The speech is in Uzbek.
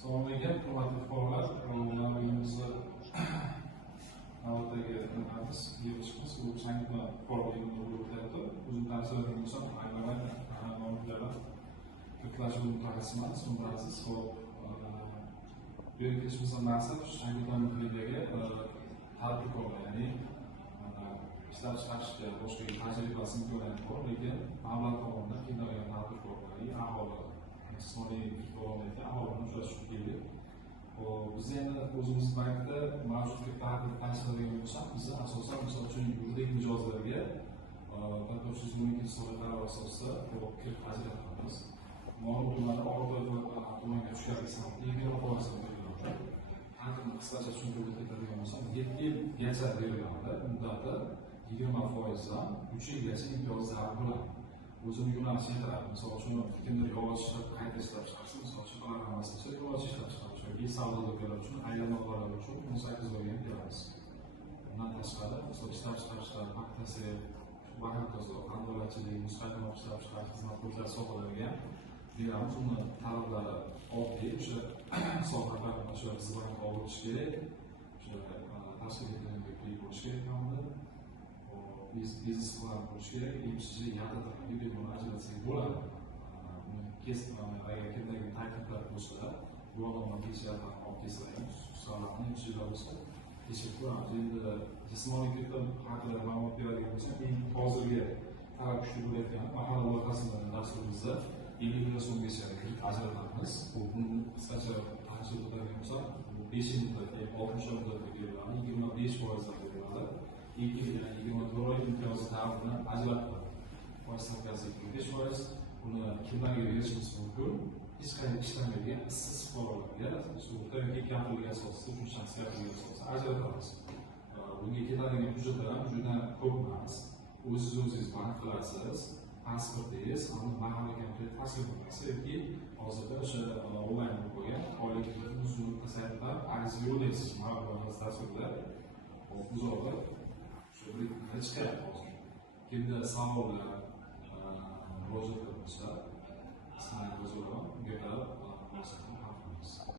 Sonraga hurmatli fuqarolar, uyimizni navbatdagi nimamiz yig'ilishimiz bu Changma fuqaroligini bo'lib o'tyapti. O'zim ta'sirlagan inson aylangan nomzodlar ko'plashuv mutaxassisman, mutaxassis. Hop, bu yerga kelishimizdan maqsad Changma muhitidagi tadbirkor, ya'ni ishlab chiqarishga boshqa tajribasi imkoniyati bor, lekin davlat tomonidan qiynalgan tadbirkorlarga aholi jismoniy faoliyatda aholini uchrashib keldik. Biz endi o'zimiz bankda mavjud tartib tanishtiradigan bo'lsak, biz asosan misol uchun yuridik mijozlarga 1912 qaror asosida kirit ajratamiz. Ma'lum tumanlar orqali tumanga tushganligi sababli 20% beriladi. Tartibni qisqacha tushuntirib ketadigan bo'lsam, 7 yilgacha beriladi muddati 20% dan 3 yilgacha imtiyozlar bo'ladi. O'zini yo'nalishi aytiladi. Misol uchun kimdir yog'och ishlab qayta ishlab chiqarsa, misol uchun hammasi yog'och ishlab chiqarish yoki savdo do'konlar uchun aylanalar uchun 18 oyga beramiz. Bundan tashqari, misol ishlab chiqarishlar, paxtasi, bahokazoq, qandolatchilik, muzqaymoq ishlab chiqarish xizmat ko'rsatish sohalariga beramiz. Uni talablari oddiy, o'sha sohalar o'sha bank olib o'tish kerak, o'sha tashkil etilgan bo'lishi kerak hamda biznes plan bo'lishi kerak, IMSJ yaratilgan deb ajratsak bo'ladi. Kesib agar kimdagi takliflar bo'lsa, guvohnoma tekshirishdan olib kelsangiz, so'zlarni IMSJda bo'lsa, tekshirib ko'ramiz. Endi jismoniy kredit haqida ma'lumot beradigan bo'lsam, eng hozirgi talab kuchli bo'layotgan mahalla loyihasining dasturimizda 50 million so'mgacha kredit ajratamiz. Buni qisqacha tanishib o'tadigan bo'lsak, 5 yil muddatga, 60 oy muddatga beriladi, 25% dan beriladi. 2 yil bilan 24 oy imtiyozi ta'rifini ajratadi. Foiz stavkasi 25%. Buni kimlarga berishimiz mumkin? Hech qanday ishlamaydigan ishsiz fuqarolarga sug'urta yoki kafillik asosida, uchinchi shaxs kafillik asosida ajratamiz. Bunga ketadigan hujjatlar ham juda ko'p emas. O'zingiz bank qilasiz, pasportingiz, mahalla komplet tasdiqlanmasi yoki hozirda o'sha onlayn bo'lib qolgan oylik uzunlikda saytlar ariza yo'llaysiz, ma'lumotlar tasvirlab, uzog'i shu bir chiqyapti hozir. Kimda savollar, murojaatlar bo'lsa, sizlarga unga qarab